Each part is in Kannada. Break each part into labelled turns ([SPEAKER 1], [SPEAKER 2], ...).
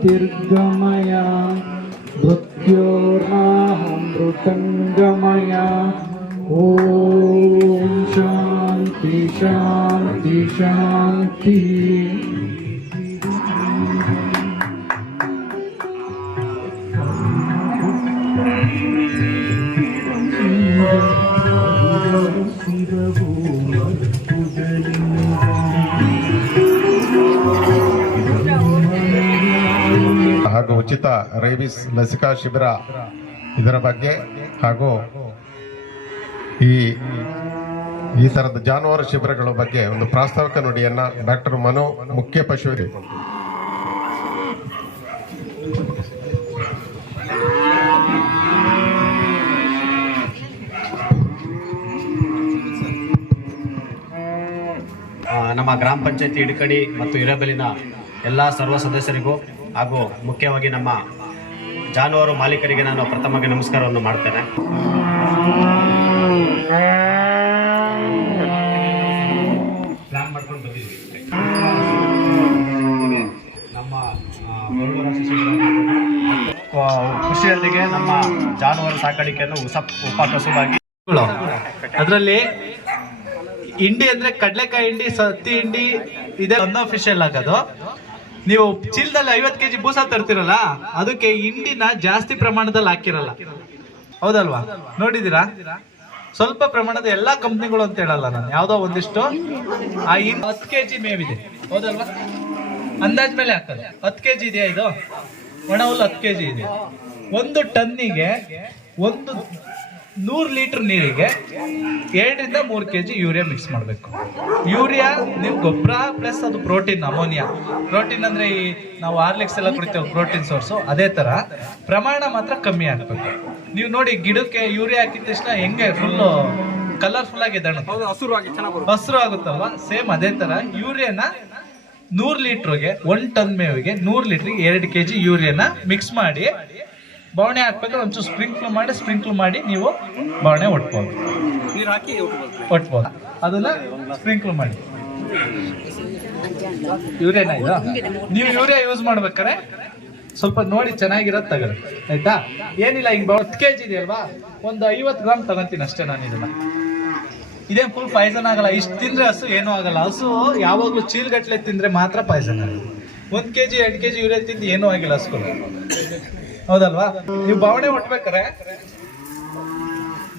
[SPEAKER 1] ज्योतिर्गमय
[SPEAKER 2] ಉಚಿತ ರೈಬಿಸ್ ಲಸಿಕಾ ಶಿಬಿರ ಇದರ ಬಗ್ಗೆ ಹಾಗೂ ಈ ಈ ತರದ ಜಾನುವಾರು ಶಿಬಿರಗಳ ಬಗ್ಗೆ ಒಂದು ಪ್ರಾಸ್ತಾವಿಕ ನುಡಿಯನ್ನ ಡಾಕ್ಟರ್ ಮನು ಮುಖ್ಯ ಪಶು
[SPEAKER 3] ನಮ್ಮ ಗ್ರಾಮ ಪಂಚಾಯತಿ ಇಡಕಡಿ ಮತ್ತು ಇರಬೆಲಿನ ಎಲ್ಲ ಸರ್ವ ಸದಸ್ಯರಿಗೂ ಹಾಗೂ ಮುಖ್ಯವಾಗಿ ನಮ್ಮ ಜಾನುವಾರು ಮಾಲೀಕರಿಗೆ ನಾನು ಪ್ರಥಮವಾಗಿ ನಮಸ್ಕಾರವನ್ನು ಮಾಡ್ತೇನೆ. ಪ್ಲಾನ್ ಮಾಡ್ಕೊಂಡು ಬಂದಿದ್ವಿ. ನಮ್ಮ ಕೃಷಿಯೊಂದಿಗೆ ನಮ್ಮ ಜಾನುವಾರು ಸಾಕಾಣಿಕೆಯನ್ನು ಹೊಸ ಉಪ ಕಸುಬಾಗಿ
[SPEAKER 4] ಅದರಲ್ಲಿ ಹಿಂಡಿ ಅಂದ್ರೆ ಕಡಲೆಕಾಯಿ ಹಿಂಡಿ ಸತ್ತಿ ಹಿಂಡಿ ಇದೆ ಅನ್ಅಫಿಷಿಯಲ್ ಆಗೋದು. ನೀವು ಚೀಲದಲ್ಲಿ ಐವತ್ತು ಕೆಜಿ ಬೂಸ ತರ್ತಿರಲ್ಲ, ಅದಕ್ಕೆ ಹಿಂಡಿನ ಜಾಸ್ತಿ ಪ್ರಮಾಣದಲ್ಲಿ ಹಾಕಿರಲ್ಲ. ಹೌದಲ್ವಾ? ನೋಡಿದೀರಾ ಸ್ವಲ್ಪ ಪ್ರಮಾಣದ ಎಲ್ಲಾ ಕಂಪ್ನಿಗಳು ಅಂತ ಹೇಳಲ್ಲ ನಾನು. ಯಾವ್ದೋ ಒಂದಿಷ್ಟು. ಆ ಇನ್ ಹತ್ತು ಕೆಜಿ ಮೇವಿದೆ. ಹೌದಲ್ವಾ? ಅಂದಾಜ್ ಮೇಲೆ ಹಾಕಲ್ಲ ಹತ್ತು ಕೆಜಿ ಇದೆಯಾ ಇದು? ಒಣ ಹುಲ್ಲು ಹತ್ತು ಕೆಜಿ ಇದೆ. ಒಂದು ಟನ್ನಿಗೆ ಒಂದು ನೂರು ಲೀಟರ್ ನೀರಿಗೆ ಎರಡರಿಂದ ಮೂರು ಕೆ ಜಿ ಯೂರಿಯಾ ಮಿಕ್ಸ್ ಮಾಡಬೇಕು. ಯೂರಿಯಾ ನೀವು ಗೊಬ್ಬರ ಪ್ಲಸ್ ಅದು ಪ್ರೋಟೀನ್ ಅಮೋನಿಯಾ. ಪ್ರೋಟೀನ್ ಅಂದ್ರೆ ಈ ನಾವು ಆರ್ಲಿಕ್ಸ್ ಎಲ್ಲ ಕುಡಿತೇವೆ ಪ್ರೋಟೀನ್ ಸೋರ್ಸು ಅದೇ ತರ ಪ್ರಮಾಣ ಮಾತ್ರ ಕಮ್ಮಿ ಆಗ್ಬೇಕು. ನೀವು ನೋಡಿ ಗಿಡಕ್ಕೆ ಯೂರಿಯಾ ಹಾಕಿದ ತಕ್ಷಣ ಹೆಂಗೆ ಫುಲ್ಲು ಕಲರ್ಫುಲ್ ಆಗಿ ಹಸಿರು ಆಗುತ್ತಲ್ವಾ? ಸೇಮ್ ಅದೇ ತರ ಯೂರಿಯಾನ ನೂರು ಲೀಟ್ರಿಗೆ ಒನ್ ಟನ್ ಮೇವಿಗೆ ನೂರು ಲೀಟ್ರಿಗೆ ಎರಡು ಕೆ ಜಿ ಯೂರಿಯಾನ ಮಿಕ್ಸ್ ಮಾಡಿ ಬವಣೆ ಹಾಕ್ಬೇಕಾದ್ರೆ ಒಂಚೂರು ಸ್ಪ್ರಿಂಕ್ಲ್ ಮಾಡಿ ಸ್ಪ್ರಿಂಕ್ಲ್ ಮಾಡಿ ನೀವು ಬವಣೆ ಒಟ್ಬೋದು. ಒಟ್ಬೋದು. ಅದನ್ನ ಸ್ಪ್ರಿಂಕ್ಲ್ ಮಾಡಿ. ಯೂರಿಯಾನ ಇದು? ನೀವು ಯೂರಿಯಾ ಯೂಸ್ ಮಾಡ್ಬೇಕಾರೆ ಸ್ವಲ್ಪ ನೋಡಿ ಚೆನ್ನಾಗಿರೋದು ತಗೊಳ್ಳಿ ಆಯ್ತಾ? ಏನಿಲ್ಲ ಈಗ ಹತ್ತು ಕೆ ಜಿ ಇದೆಯಲ್ವಾ ಒಂದು ಐವತ್ತು ಗ್ರಾಮ್ ತಗೊಂತೀನಿ ಅಷ್ಟೇ ನಾನು ಇದನ್ನ. ಇದೇ ಫುಲ್ ಪಾಯ್ಸನ್ ಆಗಲ್ಲ? ಇಷ್ಟು ತಿಂದ್ರೆ ಹಸು ಏನೂ ಆಗಲ್ಲ. ಹಸು ಯಾವಾಗಲೂ ಚೀಲ್ಗಟ್ಲೆ ತಿಂದ್ರೆ ಮಾತ್ರ ಪಾಯ್ಸನ್ ಆಗಲ್ಲ. ಒಂದು ಕೆ ಜಿ ಎರಡು ಕೆಜಿ ಯೂರಿಯಾ ತಿಂದು ಏನೂ ಆಗಿಲ್ಲ ಹಸುಗಳು. ಹೌದಲ್ವಾ? ನೀವು ಬಾವಣೆ ಒಟ್ಬೇಕಾರೆ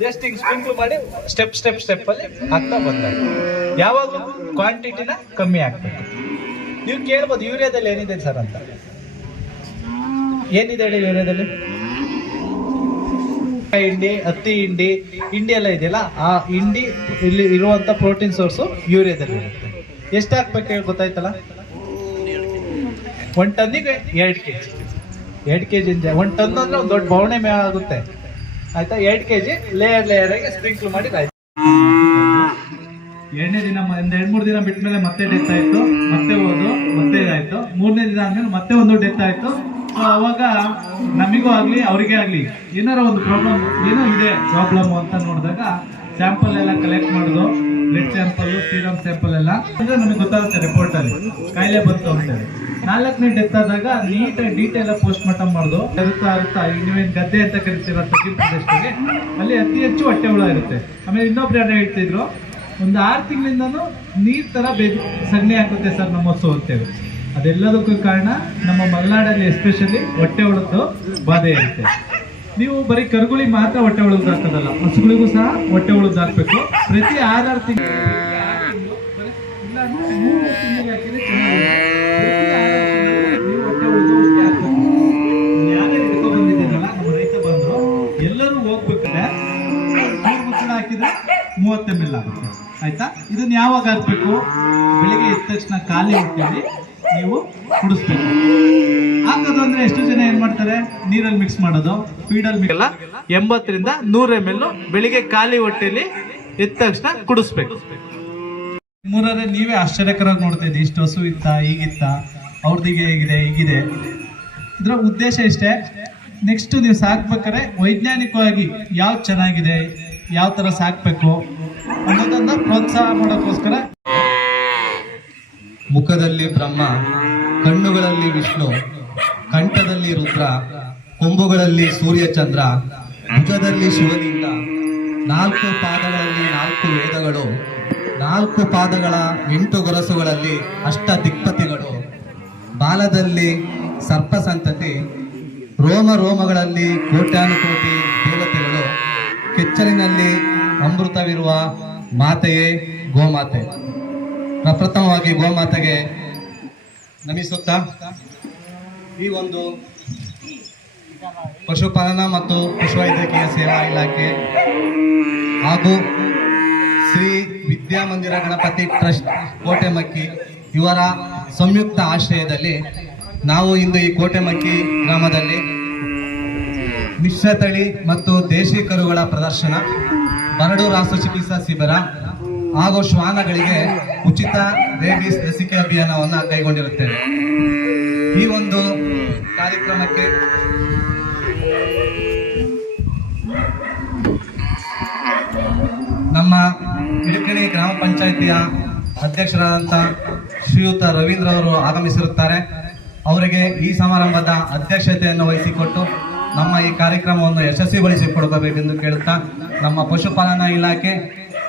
[SPEAKER 4] ಜಸ್ಟ್ ಹಿಂಗ್ ಸ್ಪ್ರಿಂಕ್ಲ್ ಮಾಡಿ ಸ್ಟೆಪ್ ಸ್ಟೆಪ್ ಸ್ಟೆಪ್ ಅಲ್ಲಿ ಹಾಕ್ತಾ ಬಂದಾಗ ಯಾವಾಗಲೂ ಕ್ವಾಂಟಿಟಿನ ಕಮ್ಮಿ ಹಾಕ್ಬೇಕು ನೀವು ಕೇಳ್ಬೋದು, ಯೂರಿಯಾದಲ್ಲಿ ಏನಿದೆ ಸರ್ ಅಂತ? ಏನಿದೆ ಹೇಳಿ ಯೂರಿಯಾದಲ್ಲಿ? ಹಿಂಡಿ, ಹತ್ತಿ ಹಿಂಡಿ ಹಿಂಡಿ ಎಲ್ಲ ಇದೆಯಲ್ಲ, ಆ ಹಿಂಡಿ ಇಲ್ಲಿ ಇರುವಂತ ಪ್ರೋಟೀನ್ ಸೋರ್ಸು ಯೂರಿಯಾದಲ್ಲಿ ಇರುತ್ತೆ. ಎಷ್ಟು ಹಾಕ್ಬೇಕು ಹೇಳಿ ಗೊತ್ತಾಯ್ತಲ್ಲ? ಒನ್ ಟನ್ನಿಗೆ ಎರಡು ಕೆ ಜಿ ಎರಡು ಕೆ ಜಿ ಒನ್ ಟನ್ ಅಂದ್ರೆ ಒಂದು ದೊಡ್ಡ ಬವಣೆ ಮೇ ಆಗುತ್ತೆ. ಆಯ್ತಾ? ಎರಡು ಕೆ ಜಿ ಲೇಯರ್ ಲೇಯರ್ ಆಗಿ ಸ್ಪ್ರಿಂಕ್ಲ್ ಮಾಡಿ ಎರಡನೇ ದಿನ ಒಂದು ಎರಡ್ ಮೂರ್ ದಿನ ಬಿಟ್ಮೇಲೆ ಮತ್ತೆ ಡೆತ್ ಆಯ್ತು, ಮತ್ತೆ ಹೋದು, ಮತ್ತೆ ಇದಾಯ್ತು. ಮೂರನೇ ದಿನ ಆದ್ಮೇಲೆ ಮತ್ತೆ ಒಂದು ಡೆತ್ ಆಯ್ತು. ಸೊ ಅವಾಗ ನಮಿಗೂ ಆಗ್ಲಿ, ಅವ್ರಿಗೆ ಆಗ್ಲಿ ಏನಾರ ಒಂದು ಪ್ರಾಬ್ಲಮ್ ಏನೋ ಇದೆ ಪ್ರಾಬ್ಲಮ್ ಅಂತ ನೋಡಿದಾಗ ಸ್ಯಾಂಪಲ್ ಎಲ್ಲ ಕಲೆಕ್ಟ್ ಮಾಡೋದು. ಬ್ಲಡ್ ಸ್ಯಾಂಪಲ್ ಸೀರಮ್ ಸ್ಯಾಂಪಲ್ ಎಲ್ಲ ಅಂದ್ರೆ ನಮಗೆ ಗೊತ್ತಾಗುತ್ತೆ ರಿಪೋರ್ಟ್ ಅಲ್ಲಿ. ಕಾಯಿಲೆ ಬಂತು ಅಂತೇಳಿ ನಾಲ್ಕನೇ ಡೆತ್ ಆದಾಗ ನೀಟಾಗಿ ಡೀಟೇಲ್ ಪೋಸ್ಟ್ ಮಾರ್ಟಮ್ ಮಾಡುದು. ಇರುತ್ತಾ ಇರುತ್ತಾ ಈಗ ಗದ್ದೆ ಅಂತ ಕರಿತೀರ ಪ್ರದೇಶದಲ್ಲಿ ಅಲ್ಲಿ ಅತಿ ಹೆಚ್ಚು ಹೊಟ್ಟೆ ಹುಳ ಇರುತ್ತೆ. ಆಮೇಲೆ ಇನ್ನೊಬ್ರು ಯಾರು ಹೇಳ್ತಿದ್ರು, ಒಂದು ಆರು ತಿಂಗಳಿಂದನೂ ನೀರ್ ತರ ಬೇಗ ಸಗಣಿ ಹಾಕುತ್ತೆ ಸರ್ ನಮ್ಮ ಹಸು ಅಂತೇಳಿ ಅದೆಲ್ಲದಕ್ಕೂ ಕಾರಣ ನಮ್ಮ ಮಲೆನಾಡಲ್ಲಿ ಎಸ್ಪೆಷಲಿ ಹೊಟ್ಟೆ ಹುಳದ್ದು ಬಾಧೆ ಇರುತ್ತೆ. ನೀವು ಬರೀ ಕರುಗಳಿಗೆ ಮಾತ್ರ ಹೊಟ್ಟೆ ಹುಳದ್ದು ಹಾಕೋದಲ್ಲ, ಹಸುಗಳಿಗೂ ಸಹ ಹೊಟ್ಟೆ ಹಾಕಬೇಕು. ಪ್ರತಿ ಆರಾರು ತಿಂಗಳು ರೈತ ಬಂದ್ರು, ಎಲ್ಲರೂ ಹೋಗ್ಬೇಕಾದ್ರೆ ಹಾಕಿದ್ರೆ ಮೂವತ್ತು ಎಲ್ ಆಗುತ್ತೆ. ಆಯ್ತಾ? ಇದನ್ನ ಯಾವಾಗ ಹಾಕ್ಬೇಕು? ಬೆಳಿಗ್ಗೆ ಎದ್ದ ತಕ್ಷಣ ಖಾಲಿ ಹೊಟ್ಟೆಯಲ್ಲಿ ನೀವು ಕುಡಿಸ್ಬೇಕು. ಹಾಕೋದು ಅಂದ್ರೆ ಎಷ್ಟು ಜನ ಏನ್ ಮಾಡ್ತಾರೆ? ನೀರಲ್ಲಿ ಮಿಕ್ಸ್ ಮಾಡೋದು ಫೀಡಲ್ಲಿ ಮಿಕ್ಸ್ ಎಂಬತ್ತರಿಂದ ನೂರ ಎಂ ಎಲ್ ಬೆಳಿಗ್ಗೆ ಖಾಲಿ ಹೊಟ್ಟೆಯಲ್ಲಿ ಎದ್ದ ತಕ್ಷಣ ಕುಡಿಸ್ಬೇಕು. ಮೂರನೇ ನೀವೇ ಆಶ್ಚರ್ಯಕರವಾಗಿ ನೋಡ್ತಾ ಇದ್ದೀವಿ ಇಷ್ಟು ಹಸು ಇತ್ತ ಈಗಿತ್ತ ಅವ್ರದಿಗೆ ಹೇಗಿದೆ ಹೀಗಿದೆ. ಇದರ ಉದ್ದೇಶ ಇಷ್ಟೇ ನೆಕ್ಸ್ಟ್ ನೀವು ಸಾಕ್ಬೇಕಾರೆ ವೈಜ್ಞಾನಿಕವಾಗಿ ಯಾವ್ದು ಚೆನ್ನಾಗಿದೆ ಯಾವ ತರ ಸಾಕ್ಬೇಕು ಅನ್ನೋದನ್ನ ಪ್ರೋತ್ಸಾಹ ಮಾಡೋಕ್ಕೋಸ್ಕರ.
[SPEAKER 5] ಮುಖದಲ್ಲಿ ಬ್ರಹ್ಮ ಕಣ್ಣುಗಳಲ್ಲಿ ವಿಷ್ಣು ಕಂಠದಲ್ಲಿ ರುದ್ರ, ಕೊಂಬುಗಳಲ್ಲಿ ಸೂರ್ಯಚಂದ್ರ, ಮುಖದಲ್ಲಿ ಶಿವಲಿಂಗ. ನಾಲ್ಕು ಪಾದಗಳಲ್ಲಿ ನಾಲ್ಕು ವೇದಗಳು, ನಾಲ್ಕು ಪಾದಗಳ ಎಂಟು ಗೊರಸುಗಳಲ್ಲಿ ಅಷ್ಟ ದಿಕ್ಪತಿಗಳು ಬಾಲದಲ್ಲಿ ಸರ್ಪ ಸಂತತಿ ರೋಮ ರೋಮಗಳಲ್ಲಿ ಕೋಟ್ಯಾನುಕೋಟಿ ದೇವತೆಗಳು. ಕೆಚ್ಚಲಿನಲ್ಲಿ ಅಮೃತವಿರುವ ಮಾತೆಯೇ ಗೋಮಾತೆ. ಪ್ರಪ್ರಥಮವಾಗಿ ಗೋಮಾತೆಗೆ ನಮಿಸುತ್ತಾ ಈ ಒಂದು ಪಶುಪಾಲನಾ ಮತ್ತು ಪಶುವೈದ್ಯಕೀಯ ಸೇವಾ ಇಲಾಖೆ ಹಾಗೂ ಶ್ರೀ ವಿದ್ಯಾಮಂದಿರ ಗಣಪತಿ ಟ್ರಸ್ಟ್ ಕೋಟೆಮಕ್ಕಿ ಇವರ ಸಂಯುಕ್ತ ಆಶ್ರಯದಲ್ಲಿ ನಾವು ಇಂದು ಈ ಕೋಟೆಮಕ್ಕಿ ಗ್ರಾಮದಲ್ಲಿ ಮಿಶ್ರತಳಿ ಮತ್ತು ದೇಶಿ ಕರುಗಳ ಪ್ರದರ್ಶನ ಬರಡು ರಾಸು ಚಿಕಿತ್ಸಾ ಶಿಬಿರ ಹಾಗೂ ಶ್ವಾನಗಳಿಗೆ ಉಚಿತ ರೇಬಿಸ್ ಲಸಿಕೆ ಅಭಿಯಾನವನ್ನು ಕೈಗೊಂಡಿರುತ್ತೇವೆ. ಈ ಒಂದು ಕಾರ್ಯಕ್ರಮಕ್ಕೆ ನಮ್ಮ ಇಳಕಣಿ ಗ್ರಾಮ ಪಂಚಾಯಿತಿಯ ಅಧ್ಯಕ್ಷರಾದಂಥ ಶ್ರೀಯುತ ರವೀಂದ್ರ ಅವರು ಆಗಮಿಸಿರುತ್ತಾರೆ. ಅವರಿಗೆ ಈ ಸಮಾರಂಭದ ಅಧ್ಯಕ್ಷತೆಯನ್ನು ವಹಿಸಿಕೊಟ್ಟು ನಮ್ಮ ಈ ಕಾರ್ಯಕ್ರಮವನ್ನು ಯಶಸ್ವಿಗೊಳಿಸಿಕೊಡಬೇಕೆಂದು ಕೇಳುತ್ತಾ ನಮ್ಮ ಪಶುಪಾಲನಾ ಇಲಾಖೆ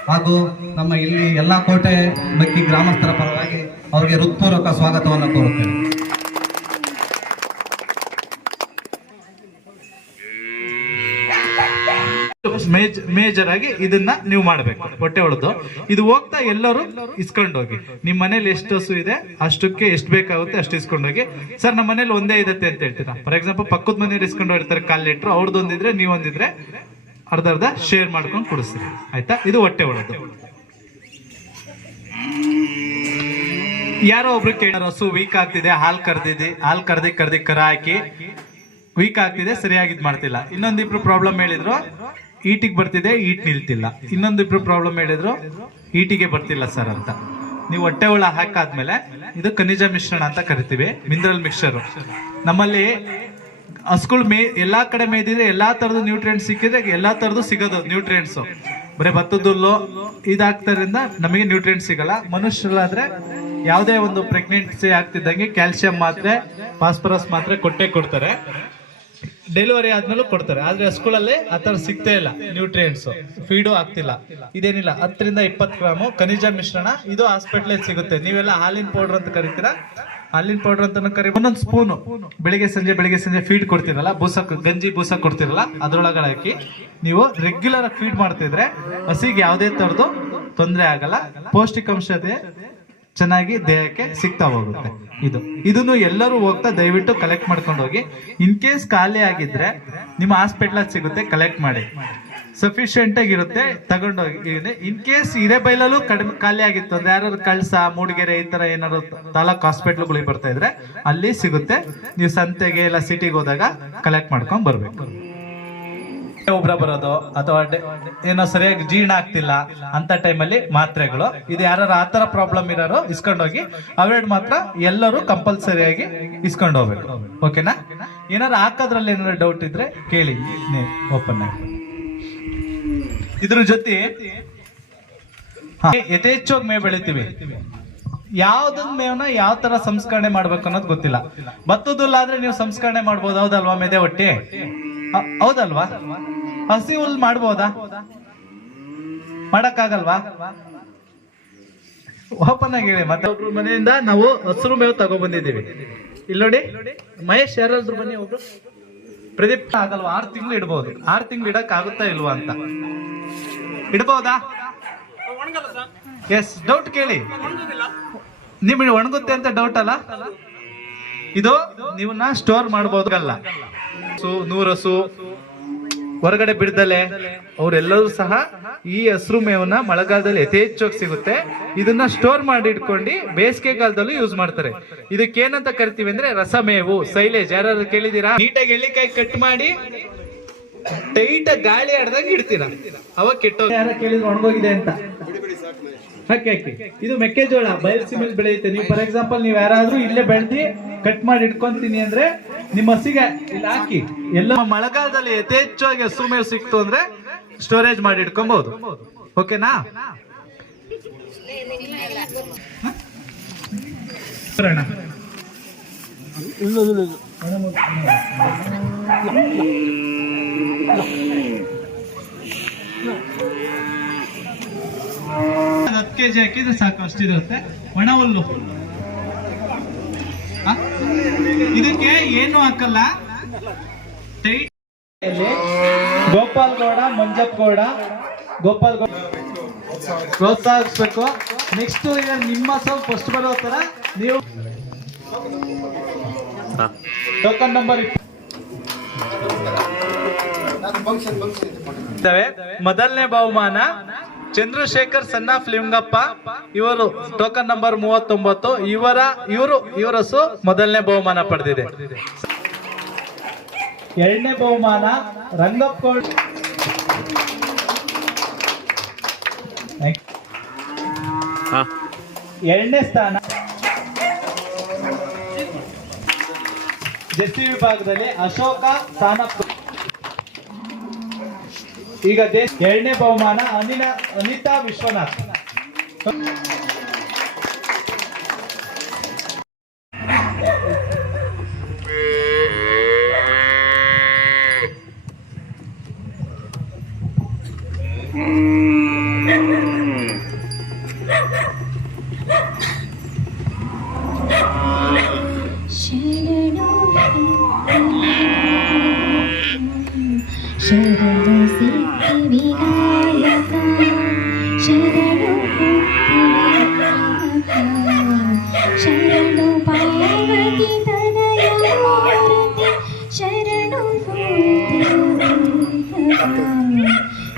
[SPEAKER 5] ಹಾಗೂ ನಮ್ಮ ಇಲ್ಲಿ ಎಲ್ಲ ಕೋಟೆ ಬಗ್ಗೆ ಗ್ರಾಮಸ್ಥರ ಪರವಾಗಿ ಅವರಿಗೆ ಹೃತ್ಪೂರ್ವಕ ಸ್ವಾಗತವನ್ನು ಕೋರುತ್ತೇನೆ.
[SPEAKER 4] ಮೇಜರ್ ಆಗಿ ಇದನ್ನ ನೀವು ಮಾಡ್ಬೇಕು. ಹೊಟ್ಟೆ ಹೊಡೆದು ಇದು ಹೋಗ್ತಾ ಎಲ್ಲರೂ ಇಸ್ಕೊಂಡು ಹೋಗಿ ನಿಮ್ ಮನೇಲಿ ಎಷ್ಟು ಹಸು ಇದೆ, ಅಷ್ಟಕ್ಕೆ ಎಷ್ಟು ಬೇಕಾಗುತ್ತೆ ಅಷ್ಟು ಇಸ್ಕೊಂಡು ಹೋಗಿ ಸರ್ ನಮ್ಮ ಮನೇಲಿ ಒಂದೇ ಇದತ್ತೆ ಅಂತ ಹೇಳ್ತೀರಾ? ಫಾರ್ ಎಕ್ಸಾಂಪಲ್ ಪಕ್ಕದ ಮನೇಲಿ ಇಸ್ಕೊಂಡು ಹೋಗಿರ್ತಾರೆ ಕಾಲ್ ಲೀಟ್ರ್ ಅವ್ರದ್ದೊಂದಿದ್ರೆ ನೀವೊಂದಿದ್ರೆ ಅರ್ಧ ಅರ್ಧ ಶೇರ್ ಮಾಡ್ಕೊಂಡು ಕೊಡಿಸ್ತೀರಿ ಆಯ್ತಾ? ಇದು ಹೊಟ್ಟೆ ಹೊಡೆದು ಯಾರೋ ಒಬ್ರು ಕೇಳಾರ ಹಸು ವೀಕ್ ಆಗ್ತಿದೆ, ಹಾಲ್ ಕರ್ದಿದ್ದಿ, ಹಾಲ್ ಕರ್ದಿ ಕರ್ದಿ ಕರ ಹಾಕಿ. ವೀಕ್ ಆಗ್ತಿದೆ ಸರಿಯಾಗಿ ಇದು ಮಾಡ್ತಿಲ್ಲ. ಇನ್ನೊಂದಿಬ್ರು ಪ್ರಾಬ್ಲಮ್ ಹೇಳಿದ್ರು ಈಟಿಗೆ ಬರ್ತಿದೆ, ಈಟ್ ನಿಲ್ತಿಲ್ಲ. ಇನ್ನೊಂದಿಬ್ರು ಪ್ರಾಬ್ಲಮ್ ಹೇಳಿದ್ರು, ಈಟಿಗೆ ಬರ್ತಿಲ್ಲ ಸರ್ ಅಂತ. ನೀವು ಹೊಟ್ಟೆ ಹುಳ ಹಾಕಾದ್ಮೇಲೆ ಇದು ಖನಿಜ ಮಿಶ್ರಣ ಅಂತ ಕರಿತೀವಿ ಮಿನರಲ್ ಮಿಕ್ಸ್ಚರ್ ನಮ್ಮಲ್ಲಿ ಹಸ್ಗಳು ಮೇ, ಎಲ್ಲಾ ಕಡೆ ಮೇದಿದ್ರೆ ಎಲ್ಲಾ ತರದ ನ್ಯೂಟ್ರಿಯೆಂಟ್ ಸಿಕ್ಕಿದ್ರೆ ಎಲ್ಲಾ ತರದ್ದು ಸಿಗೋದು ನ್ಯೂಟ್ರಿಯೆಂಟ್ಸ್ ಬರೀ ಭತ್ತದಲ್ಲೋ ಇದಾಗ್ತಾರಿಂದ ನಮಗೆ ನ್ಯೂಟ್ರಿಯೆಂಟ್ ಸಿಗಲ್ಲ. ಮನುಷ್ಯರಾದ್ರೆ ಯಾವುದೇ ಒಂದು ಪ್ರೆಗ್ನೆನ್ಸಿ ಆಗ್ತಿದ್ದಂಗೆ ಕ್ಯಾಲ್ಸಿಯಂ ಮಾತ್ರೆ ಫಾಸ್ಫರಸ್ ಮಾತ್ರೆ ಕೊಟ್ಟೆ ಕೊಡ್ತಾರೆ. ಡೆಲಿವರಿ ಆದ್ಮೇಲೆ ಕೊಡ್ತಾರೆ. ಆದ್ರೆ ಹಸ್ಗಳಲ್ಲಿ ಆ ಥರ ಸಿಗ್ತಾ ಇಲ್ಲ ನ್ಯೂಟ್ರಿಯೆಂಟ್ಸ್ ಫೀಡು ಆಗ್ತಿಲ್ಲ. ಇದೇನಿಲ್ಲ, ಹತ್ತರಿಂದ ಇಪ್ಪತ್ತು ಗ್ರಾಮು ಖನಿಜ ಮಿಶ್ರಣ, ಇದು ಹಾಸ್ಪಿಟ್ಲಲ್ಲಿ ಸಿಗುತ್ತೆ. ನೀವೆಲ್ಲ ಹಾಲಿನ ಪೌಡರ್ ಅಂತ ಕರಿತೀರಾ? ಹಾಲಿನ ಪೌಡರ್ ಅಂತ ಕರಿ ಒಂದೊಂದು ಸ್ಪೂನು ಬೆಳಿಗ್ಗೆ ಸಂಜೆ ಬೆಳಿಗ್ಗೆ ಸಂಜೆ ಫೀಡ್ ಕೊಡ್ತಿರಲ್ಲ ಬೂಸ ಗಂಜಿ ಬೂಸ ಕೊಡ್ತಿರಲ್ಲ, ಅದರೊಳಗಡೆ ಹಾಕಿ ನೀವು ರೆಗ್ಯುಲರ್ ಆಗಿ ಫೀಡ್ ಮಾಡ್ತಿದ್ರೆ ಹಸಿಗೆ ಯಾವುದೇ ತರದ್ದು ತೊಂದರೆ ಆಗಲ್ಲ. ಪೌಷ್ಟಿಕಾಂಶತೆ ಚೆನ್ನಾಗಿ ದೇಹಕ್ಕೆ ಸಿಗ್ತಾ ಹೋಗುತ್ತೆ. ಇದು. ಇದನ್ನು ಎಲ್ಲರೂ ಹೋಗ್ತಾ ದಯವಿಟ್ಟು ಕಲೆಕ್ಟ್ ಮಾಡ್ಕೊಂಡು ಹೋಗಿ. ಇನ್ ಕೇಸ್ ಖಾಲಿ ಆಗಿದ್ರೆ ನಿಮ್ಮ ಹಾಸ್ಪಿಟ್ಲ್ ಸಿಗುತ್ತೆ ಕಲೆಕ್ಟ್ ಮಾಡಿ. ಸಫಿಶಿಯೆಂಟ್ ಆಗಿರುತ್ತೆ ತಗೊಂಡೋಗಿ ಇನ್ ಕೇಸ್ ಹಿರೇಬೈಲಲ್ಲೂ ಕಡಿಮೆ ಖಾಲಿ ಆಗಿತ್ತು ಅಂದ್ರೆ ಯಾರು ಕಳ್ಸ, ಮೂಡಿಗೆರೆ ಈ ತರ ಏನಾದ್ರು ತಾಲೂಕ್ ಹಾಸ್ಪಿಟ್ಲ್ಗಳಿಗೆ ಬರ್ತಾ ಇದ್ರೆ ಅಲ್ಲಿ ಸಿಗುತ್ತೆ. ನೀವು ಸಂತೆಗೆ ಇಲ್ಲ ಸಿಟಿಗೆ ಹೋದಾಗ ಕಲೆಕ್ಟ್ ಮಾಡ್ಕೊಂಡ್ ಬರ್ಬೇಕು. ಒಬ್ರ ಬರೋದು ಅಥವಾ ಏನೋ ಸರಿಯಾಗಿ ಜೀರ್ಣ ಆಗ್ತಿಲ್ಲ ಅಂತ ಟೈಮಲ್ಲಿ ಮಾತ್ರೆಗಳು. ಇದು ಯಾರು ಆ ತರ ಪ್ರಾಬ್ಲಮ್ ಇರೋರು ಇಸ್ಕೊಂಡೋಗಿ ಅವೆರಡು ಮಾತ್ರ ಎಲ್ಲರೂ ಕಂಪಲ್ಸರಿಯಾಗಿ ಇಸ್ಕೊಂಡು ಹೋಗ್ಬೇಕು. ಓಕೆನಾ ಏನಾರು ಹಾಕೋದ್ರಲ್ಲಿ ಏನಾದ್ರು ಡೌಟ್ ಇದ್ರೆ ಕೇಳಿ. ಓಪನ್ ಇದ್ರ ಜೊತೆ ಯಥೇಚ್ಛವಾಗಿ ಮೇವು ಬೆಳಿತೀವಿ. ಯಾವ್ದನ್ ಮೇವನ ಯಾವ ತರ ಸಂಸ್ಕರಣೆ ಮಾಡ್ಬೇಕು ಅನ್ನೋದು ಗೊತ್ತಿಲ್ಲ. ಬತ್ತದಲ್ಲಾದ್ರೆ ನೀವು ಸಂಸ್ಕರಣೆ ಮಾಡ್ಬೋದು, ಹೌದಲ್ವಾ ಮೆದೆ ಹೊಟ್ಟಿ? ಹೌದಲ್ವಾ? ಹಸಿ ಹುಲ್ ಮಾಡ್ಬೋದಾ? ಮಾಡಕ್ಕಾಗಲ್ವಾ? ಓಪನ್ ಆಗಿ ಹೇಳಿ ಮತ್ತೆ. ಒಬ್ರು ಮನೆಯಿಂದ ನಾವು ಹಸಿರು ಮೇವು ತಗೊ ಬಂದಿದ್ದೀವಿ. ಇಲ್ಲಿ ನೋಡಿ ಮಹೇಶ್ ಯಾರಾದ್ರೂ ಬನ್ನಿ ಒಬ್ರು. ಪ್ರದೀಪ್. ಆಗಲ್ವಾ? ಆರು ತಿಂಗಳು ಇಡ್ಬೋದು. ಆರು ತಿಂಗಳು ಇಡಕ್ ಆಗುತ್ತಾ ಇಲ್ವಾ ಅಂತ. ಇಡ್ಬೋದಾ? ಎಸ್ ಡೌಟ್ ಕೇಳಿ. ನಿಮಗೆ ಒಣಗುತ್ತೆ ಅಂತ ಡೌಟ್ ಅಲ್ಲ? ಇದು ನೀವನ್ನ ಸ್ಟೋರ್ ಮಾಡಬಹುದಲ್ಲ ಸೊ ನೂರಸು ಹೊರಗಡೆ ಬಿಡ್ದಲೆ ಅವರೆಲ್ಲರೂ ಸಹ ಈ ಹಸಿರು ಮೇವನ್ನ ಮಳೆಗಾಲದಲ್ಲಿ ಯಥೇಚ್ಛವಾಗಿ ಸಿಗುತ್ತೆ. ಇದನ್ನ ಸ್ಟೋರ್ ಮಾಡಿ ಇಟ್ಕೊಂಡು ಬೇಸಿಗೆ ಕಾಲದಲ್ಲೂ ಯೂಸ್ ಮಾಡ್ತಾರೆ. ಇದಕ್ಕೆ ಏನಂತ ಕರಿತೀವಿ ಅಂದ್ರೆ ರಸಮೇವು ಸೈಲೇಜ್ ಯಾರಾದ್ರೂ ಕೇಳಿದೀರಾ ನೀಟಾಗಿ ಎಳ್ಳಿಕಾಯಿ ಕಟ್ ಮಾಡಿ ಟೈಟ್ ಗಾಳಿ ಆಡ್ದಾಗ ಇಡ್ತೀರಾ? ಅವಾಗ ಕೆಟ್ಟ ಯಾರ ಕೇಳಿದ್ರು ಒಣಗೋಗಿದೆ ಅಂತ. ಹಾಕಿ ಹಾಕಿ. ಇದು ಮೆಕ್ಕೆಜೋಳ ಬಯಲ್ಸಿಮೆಲ್ ಬೆಳೆಯುತ್ತೆ. ನೀವು ಫಾರ್ ಎಕ್ಸಾಂಪಲ್ ನೀವು ಯಾರಾದ್ರೂ ಇಲ್ಲೇ ಬೆಳೆದಿ ಕಟ್ ಮಾಡಿ ಇಟ್ಕೊಂತೀನಿ ಅಂದ್ರೆ ನಿಮ್ಮ ಹಸಿಗೆ ಇಲ್ಲಿ ಹಾಕಿ. ಎಲ್ಲ ಮಳೆಗಾಲದಲ್ಲಿ ಯಥೇಚ್ಛವಾಗಿ ಹಸು ಮೇಲೆ ಸಿಕ್ತು ಅಂದ್ರೆ ಸ್ಟೋರೇಜ್ ಮಾಡಿ ಇಟ್ಕೊಬಹುದು ಓಕೆನಾ ಹತ್ತು ಕೆ ಜಿ ಹಾಕಿದ್ರೆ ಸಾಕು, ಅಷ್ಟಿರುತ್ತೆ. ಒಣ ಹುಲ್ಲು? ಇದಕ್ಕೆ ಏನು ಹಾಕಲ್ಲ? ಟೈಟ್. ಗೋಪಾಲ್ ಗೌಡ ಮಂಜಪ್ಪ ಗೌಡ ಗೋಪಾಲ್ ಗೌಡ ಪ್ರೋತ್ಸಾಹಿಸ್ಬೇಕು ನೆಕ್ಸ್ಟ್ ನಿಮ್ಮ ಸೌ ಫಸ್ಟ್ ಬರೋ ತರ ನೀವು ಟೋಕನ್ ನಂಬರ್ ಮೊದಲನೇ ಬಹುಮಾನ ಚಂದ್ರಶೇಖರ್ ಸಣ್ಣ ಲಿಂಗಪ್ಪ ಇವರು ಟೋಕನ್ ನಂಬರ್ ಮೂವತ್ತೊಂಬತ್ತು ಇವರ ಇವರು ಇವರಸು ಮೊದಲನೇ ಬಹುಮಾನ ಪಡೆದಿದೆ. ಎರಡನೇ ಬಹುಮಾನ ರಂಗಪ್ಪ. ಎರಡನೇ ಸ್ಥಾನ. ಜೆಸ್ಸಿ ವಿಭಾಗದಲ್ಲಿ ಅಶೋಕ ಸಾನಪ್ಪ. ಈಗ ಎರಡನೇ ಬಹುಮಾನ ಅನಿನ ಅನಿತಾ ವಿಶ್ವನಾಥ್.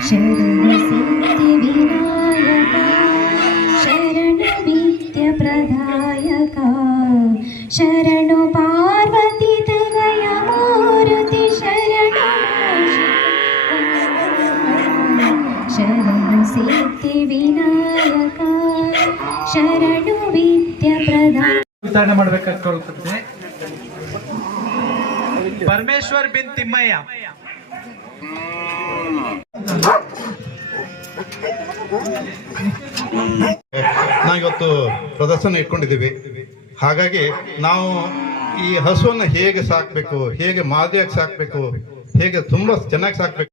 [SPEAKER 6] ಶರಣು ಸಿದ್ಧಿ ವಿನಾಯಕ ಶರಣು ವಿದ್ಯ ಪ್ರದಾಯಕ ಶರಣು ಪಾರ್ವತಿ ತನಯ ಮೂರ್ತಿ ಶರಣು ಶರಣು ಸಿದ್ಧಿ ವಿನಾಯಕ ಶರಣು ವಿದ್ಯ ಪ್ರದಾಯ
[SPEAKER 4] ವಿತರಣೆ ಮಾಡ್ಬೇಕಾಗಿ ಕೇಳ್ಕೊತೀನಿ ಪರಮೇಶ್ವರ್ ಬಿನ್ ತಿಮ್ಮಯ್ಯ
[SPEAKER 7] ನಾವಿವತ್ತು ಪ್ರದರ್ಶನ ಇಟ್ಕೊಂಡಿದ್ದೀವಿ. ಹಾಗಾಗಿ ನಾವು ಈ ಹಸುವನ್ನು ಹೇಗೆ ಸಾಕಬೇಕು, ಹೇಗೆ ಮಾದರಿಯಾಗಿ ಸಾಕಬೇಕು, ಹೇಗೆ ತುಂಬ ಚೆನ್ನಾಗಿ ಸಾಕಬೇಕು